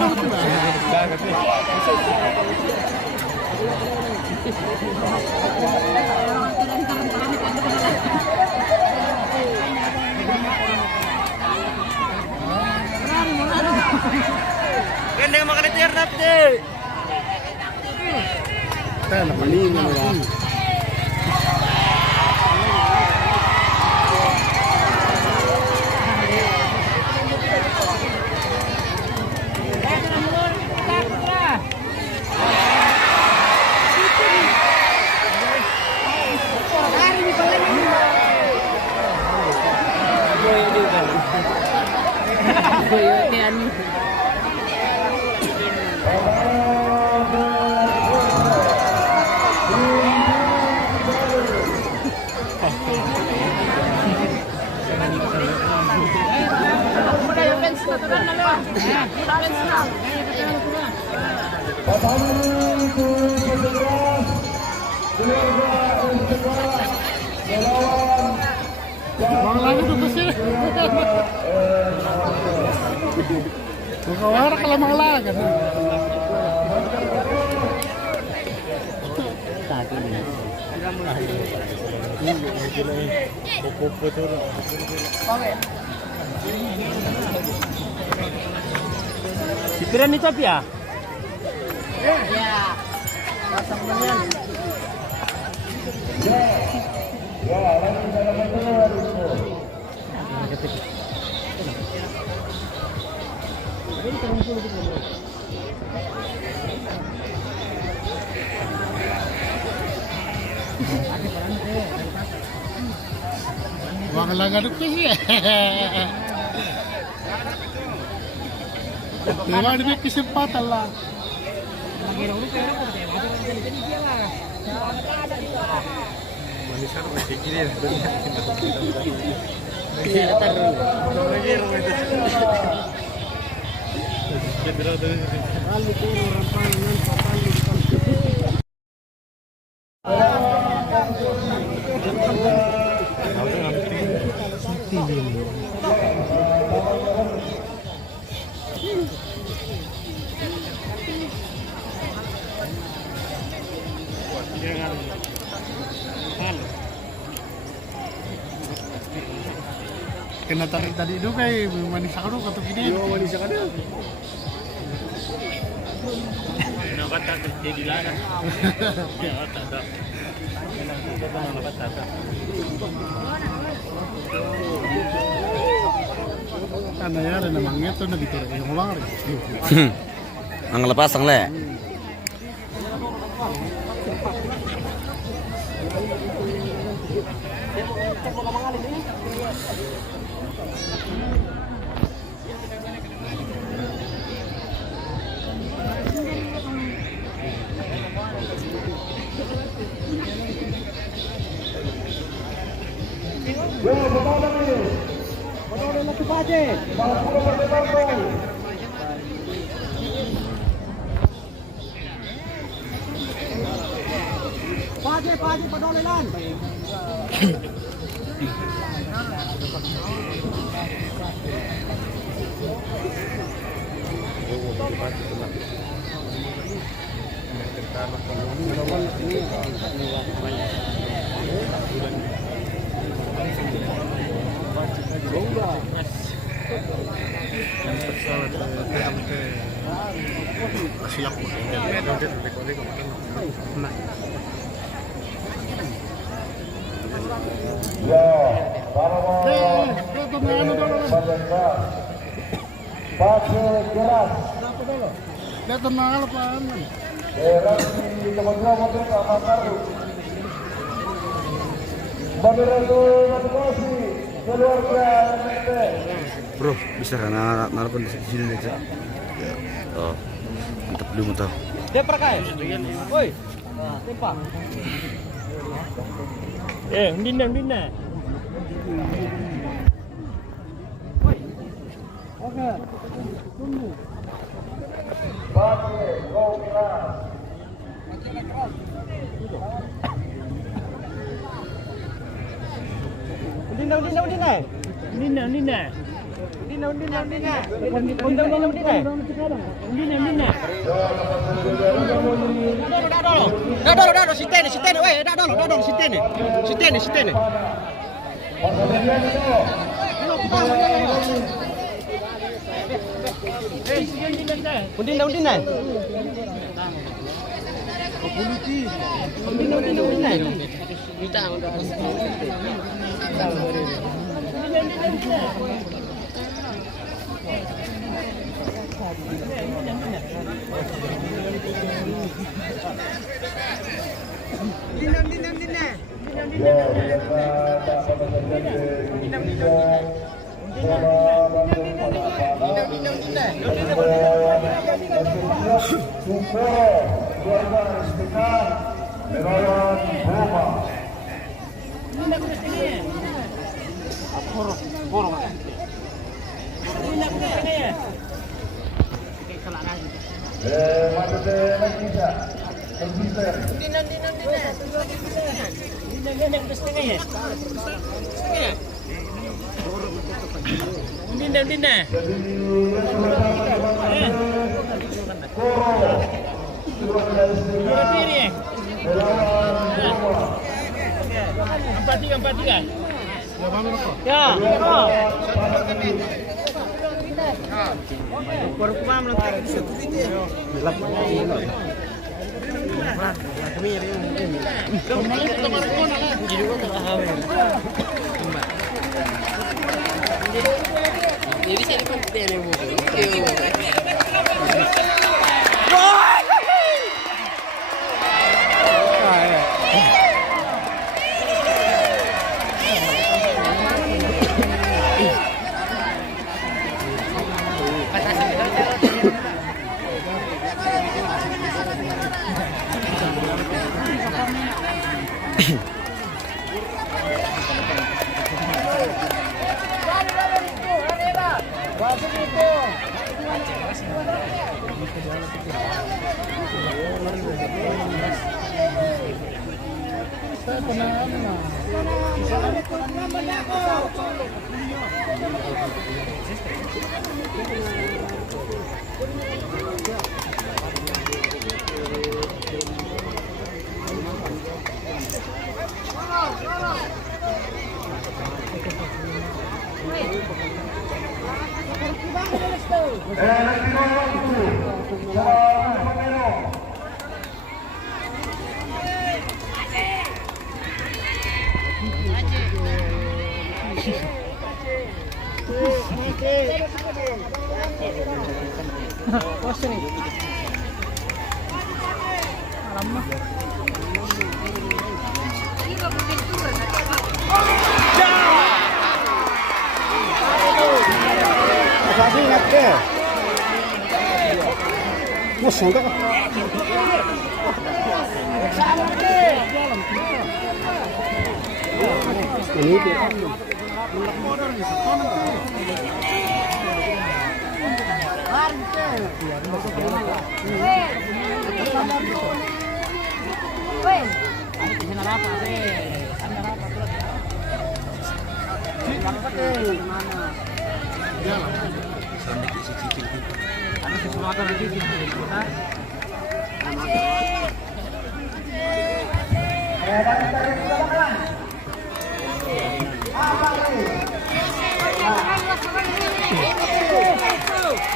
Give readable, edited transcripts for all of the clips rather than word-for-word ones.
Ganda makan itu ya Rapti. Tela palinga ya. Lagi tuh sih. Kawara kalau manglaga. Tadi ini. Pikiran itu apa ya? Ya. Pasang dengan. Wang lagaduk sih. Dewa di kesempatan lah. Kena tarik tadi itu kayak manis sakit atau gini? Yo manis sakit. Kenapa tak jadi ladang? Ya tak. Kenapa tak? Karena ya ada namanya tuh nabi tuh yang ulang lagi. Ang lepas ang le. Padi, padolelan. Silap. Lihat tenang apa aman. Bro, bisa kan narapan di sini aja. Oh, mantap dulu mantap. Dia perkai. Woi. Tempa. Undina. Oke. Tunggu. Undina. Dado, sitene, weh, dado, sitene. Undin.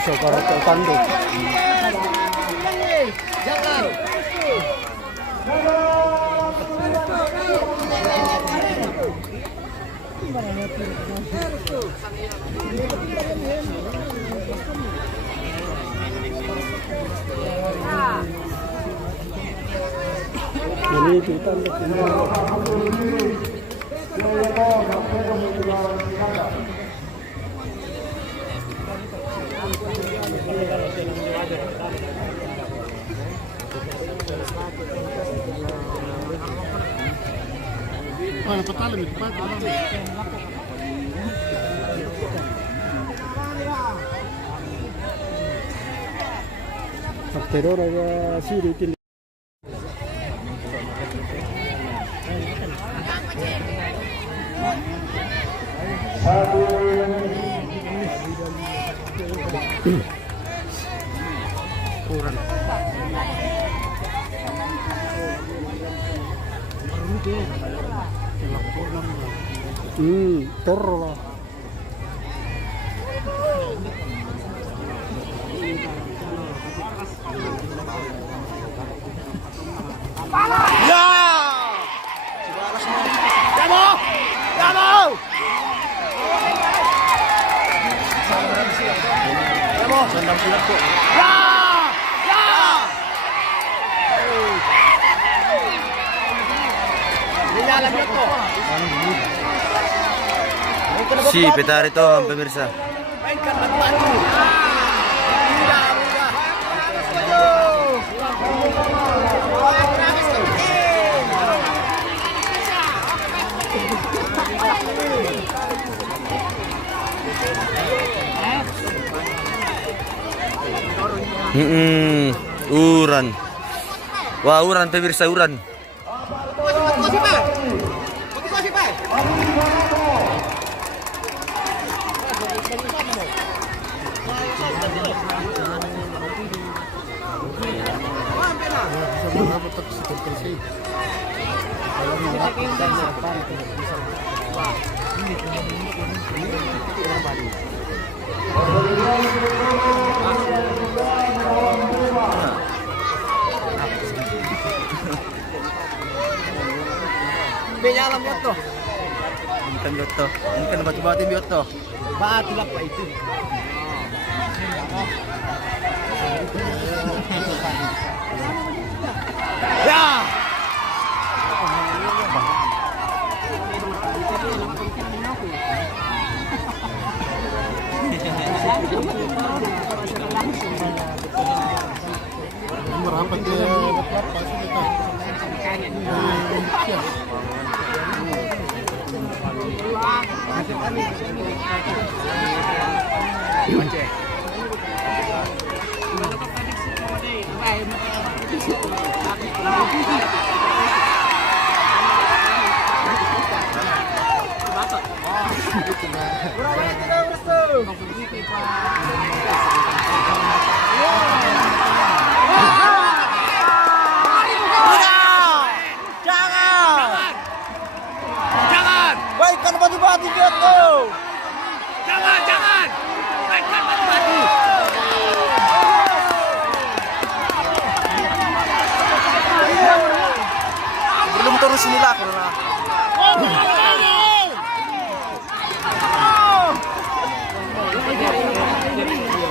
Bisa para tanduk. Ini kita Bueno, patale, mi patale. Terora siri til. Kurang. Terlah. Si Petar itu pemirsa. Uran. Wah, uran pemirsa, uran. Benyalam Yoto. Bukan Yoto. Ini kan batu-batu Yoto. Batu apa itu? Ya. Merapat dia berapa sih kita? Baikkan batu-batu jatuh. Jangan. Mainkan batu-batu. Belum terus inilah corona.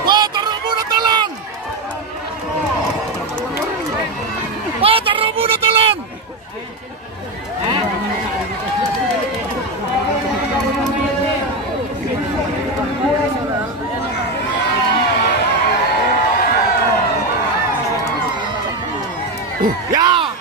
Wah, terubur telan. Wah, terubur telan. Ya.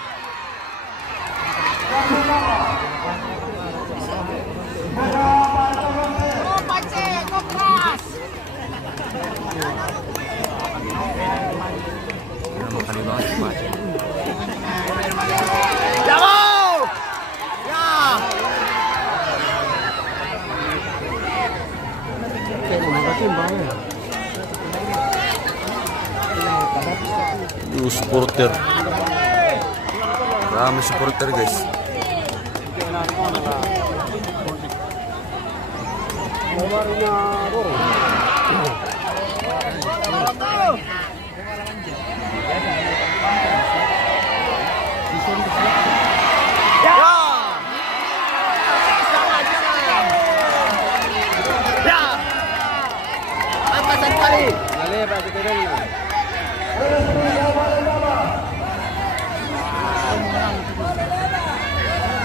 Supporter. Ramai supporter guys. Atasan kali. Boleh Pak Ketua.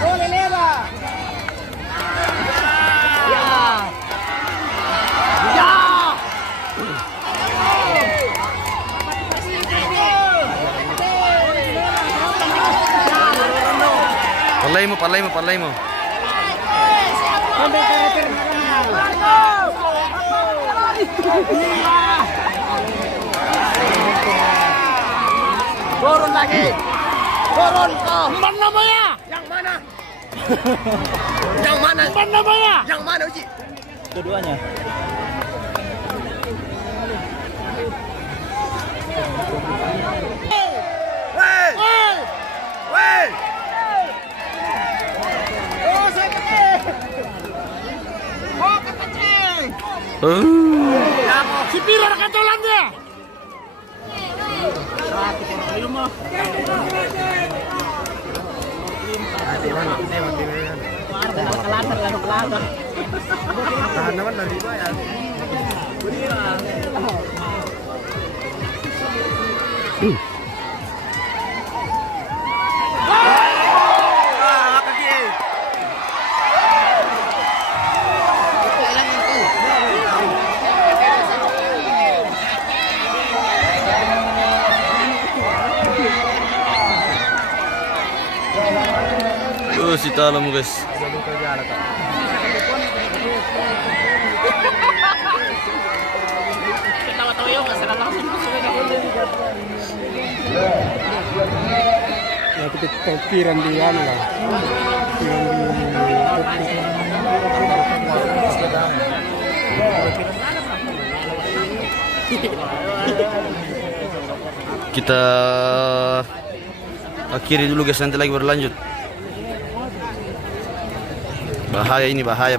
Boleh leva. Ya. Ya. Parlay mo. Turun lagi. Turun kau. Mana namanya? Yang mana? Yang mana? Mana namanya? Yang mana Uji? Keduanya. Si Pilar katolannya. Tahan naman lagi ba yan? Si talo mo guys. Tapi piran di ano lah. Kita akhiri dulu guys, nanti lagi berlanjut. Bahaya ini, bahaya.